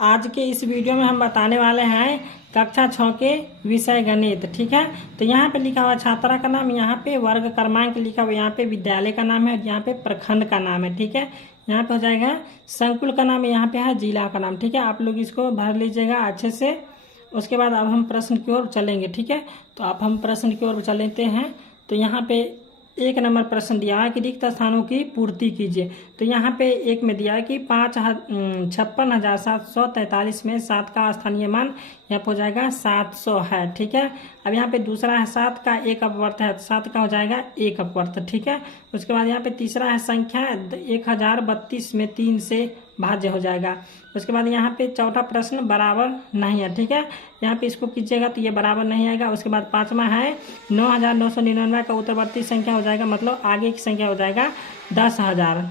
आज के इस वीडियो में हम बताने वाले हैं कक्षा 6 के विषय गणित। ठीक है, तो यहाँ पे लिखा हुआ छात्रा का नाम, यहाँ पे वर्ग क्रमांक लिखा हुआ, यहाँ पे विद्यालय का नाम है, यहाँ पे प्रखंड का नाम है। ठीक है, यहाँ पे हो जाएगा संकुल का नाम, यहाँ पे है जिला का नाम। ठीक है, आप लोग इसको भर लीजिएगा अच्छे से। उसके बाद अब हम प्रश्न की ओर चलेंगे। ठीक है, तो अब हम प्रश्न की ओर चलते हैं। तो यहाँ पे 1 नंबर प्रश्न दिया है कि रिक्त स्थानों की पूर्ति कीजिए। तो यहाँ पे 1 में दिया है कि 56,743 में 7 का स्थानीय मान यहाँ पे हो जाएगा 700 है। ठीक है, अब यहाँ पे दूसरा है 7 का 1 अपवर्त है, 7 का हो जाएगा 1 अपवर्त। ठीक है, उसके बाद यहाँ पे तीसरा है संख्या 1032 में 3 से भाज्य हो जाएगा। उसके बाद यहाँ पे चौथा प्रश्न बराबर नहीं है। ठीक है, यहाँ पे इसको कीजिएगा तो ये बराबर नहीं आएगा। उसके बाद 5वां है 9,999 का उत्तरवर्ती संख्या हो जाएगा, मतलब आगे की संख्या हो जाएगा 10,000।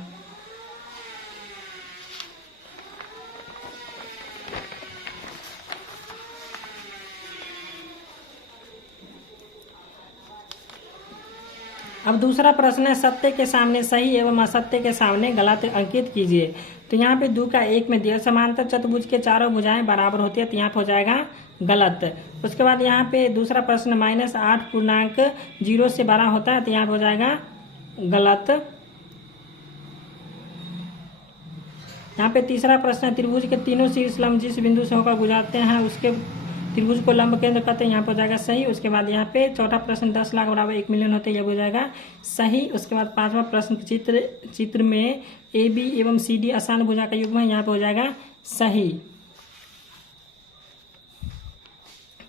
अब दूसरा प्रश्न है सत्य के सामने सही एवं असत्य के सामने गलत अंकित कीजिए। तो यहाँ पे 2 का 1 में दिया समांतर चतुर्भुज के चारों भुजाएं बराबर होती है, तो यहाँ पे हो जाएगा गलत। उसके बाद यहाँ पे दूसरा प्रश्न -8 पूर्णांक 0 से बड़ा होता है, तो यहाँ पे हो जाएगा गलत। यहाँ पे तीसरा प्रश्न त्रिभुज के तीनों शीर्ष लंब जिस बिंदु से होकर गुजरते हैं उसके त्रिभुज को लंब केंद्र कहते हैं, यहाँ पर हो जाएगा सही। उसके बाद यहाँ पे चौथा प्रश्न 10 लाख बराबर 1 मिलियन होते हैं, यह हो जाएगा सही। उसके बाद 5वां प्रश्न चित्र में AB एवं CD आसान भुजा का युग्म है, यहाँ पे हो जाएगा सही।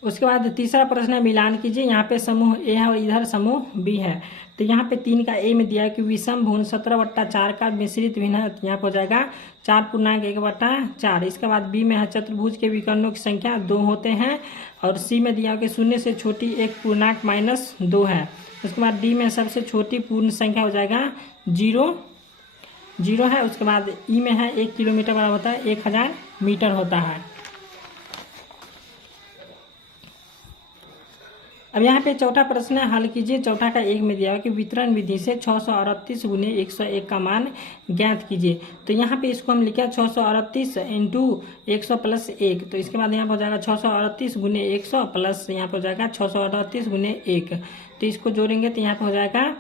उसके बाद तीसरा प्रश्न है मिलान कीजिए। यहाँ पे समूह A है और इधर समूह B है। तो यहाँ पे 3 का A में दिया है कि विषम भुन 17/4 का मिश्रित भिन्न है, यहाँ पे हो जाएगा 4.1/4। इसके बाद B में है चतुर्भुज के विकर्णों की संख्या 2 होते हैं, और C में दिया है कि 0 से छोटी 1 पूर्णांक -2 है। उसके बाद D में सबसे छोटी पूर्ण संख्या हो जाएगा 0 है। उसके बाद E में है 1 किलोमीटर बराबर होता है 1000 मीटर होता है। अब यहाँ पे चौथा प्रश्न है हल कीजिए। चौथा का 1 में दिया है कि वितरण विधि से 638 गुने 101 का मान ज्ञात कीजिए। तो यहाँ पे इसको हम लिखे 638 इंटू 100 प्लस 1। तो इसके बाद यहाँ पर हो जाएगा 638 गुने 100 प्लस यहाँ पर हो जाएगा 638 गुने 1। तो इसको जोड़ेंगे तो यहाँ पर हो जाएगा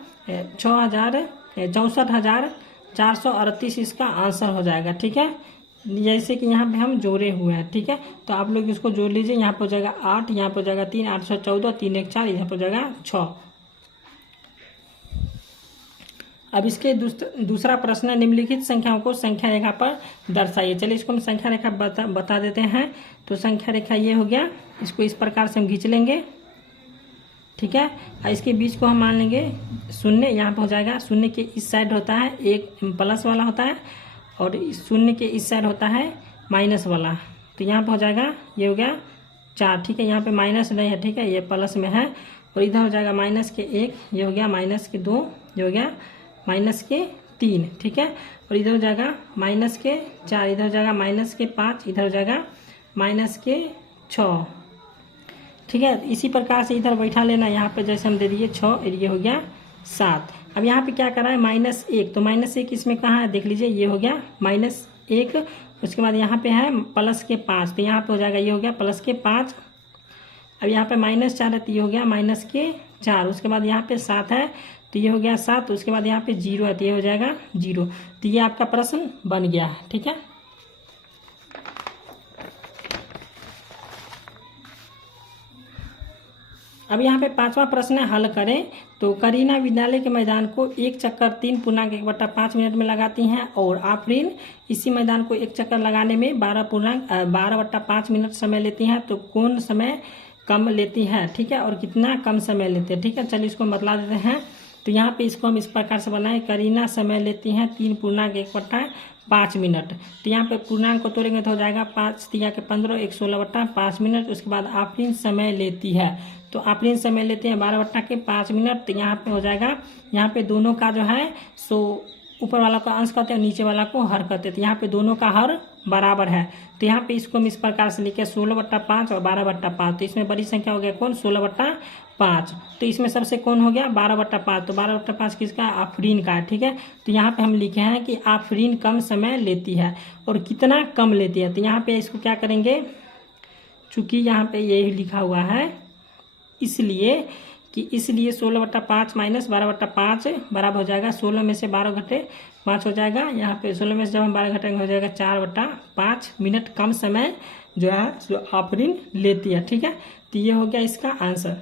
64,438 इसका आंसर हो जाएगा। ठीक है, जैसे कि यहाँ पे हम जोड़े हुए हैं। ठीक है, तो आप लोग इसको जोड़ लीजिए। यहाँ पे हो जाएगा 8, यहाँ पे हो जाएगा 3, 814, 3 1 4, यहाँ पे हो जाएगा 6। अब इसके दूसरा प्रश्न है निम्नलिखित संख्याओं को संख्या रेखा पर दर्शाइए। चलिए इसको हम संख्या रेखा बता देते हैं। तो संख्या रेखा ये हो गया, इसको इस प्रकार से हम खींच लेंगे। ठीक है, इसके बीच को हम मान लेंगे 0। यहाँ पे हो जाएगा 0 के इस साइड होता है 1 प्लस वाला होता है, और 0 के इस साइड होता है माइनस वाला। तो यहाँ पे हो जाएगा ये हो गया 4। ठीक है, यहाँ पे माइनस नहीं है, ठीक है, ये प्लस में है। और इधर हो जाएगा -1, ये हो गया -2, ये हो गया -3। ठीक है, और इधर हो जाएगा -4, इधर हो जाएगा -5, इधर हो जाएगा -6। ठीक है, इसी प्रकार से इधर बैठा लेना। यहाँ पे जैसे हम दे दिए 6 और ये हो गया 7। अब यहाँ पे क्या कर रहा है -1, तो -1 इसमें कहाँ है देख लीजिए, ये हो गया -1। उसके बाद यहाँ पे है +5, तो यहाँ पे हो जाएगा ये हो गया +5। अब यहाँ पे -4 है, तो ये हो गया -4। उसके बाद यहाँ पे 7 है, तो ये हो गया 7। उसके बाद यहाँ पे 0 है, तो ये हो जाएगा 0। तो ये आपका प्रश्न बन गया है। ठीक है, अब यहाँ पे 5वां प्रश्न है हल करें। तो करीना विद्यालय के मैदान को 1 चक्कर 3.1/5 मिनट में लगाती हैं, और आफरीन इसी मैदान को 1 चक्कर लगाने में 12.5 मिनट समय लेती हैं। तो कौन समय कम लेती है, ठीक है, और कितना कम समय लेते हैं। ठीक है, चलिए इसको बतला देते हैं। तो यहाँ पे इसको हम इस प्रकार से बनाएं, करीना समय लेती हैं 3.1/5 मिनट। तो यहाँ पे पूर्णांक को तोड़ेंगे तो हो जाएगा 5 3 के 15, 116/5 मिनट। उसके बाद आफरीन समय लेती है, तो आफरीन समय लेते हैं 12/5 मिनट। तो यहाँ पे हो जाएगा, यहाँ पे दोनों का जो है सो ऊपर वाला को अंश कहते हैं, नीचे वाला को हर कहते हैं। तो यहाँ पे दोनों का हर बराबर है, तो यहाँ पे इसको हम इस प्रकार से लिखे 16/5 और 12/5। तो इसमें बड़ी संख्या हो गया कौन, 16/5। तो इसमें सबसे कौन हो गया 12/5। तो 12/5 किसका, आफरीन का है, ठीक है। तो यहाँ पे हम लिखे हैं कि आफरीन कम समय लेती है, और कितना कम लेती है। तो यहाँ पे इसको क्या करेंगे, चूंकि यहाँ पे यही लिखा हुआ है इसलिए 16/5 माइनस 12/5 बराबर हो जाएगा 16 में से 12 घटे 5 हो जाएगा। यहाँ पे 16 में से जब हम 12 घटेंगे हो जाएगा 4/5 मिनट कम समय जो है जो आफरीन लेती है, ठीक है। तो ये हो गया इसका आंसर।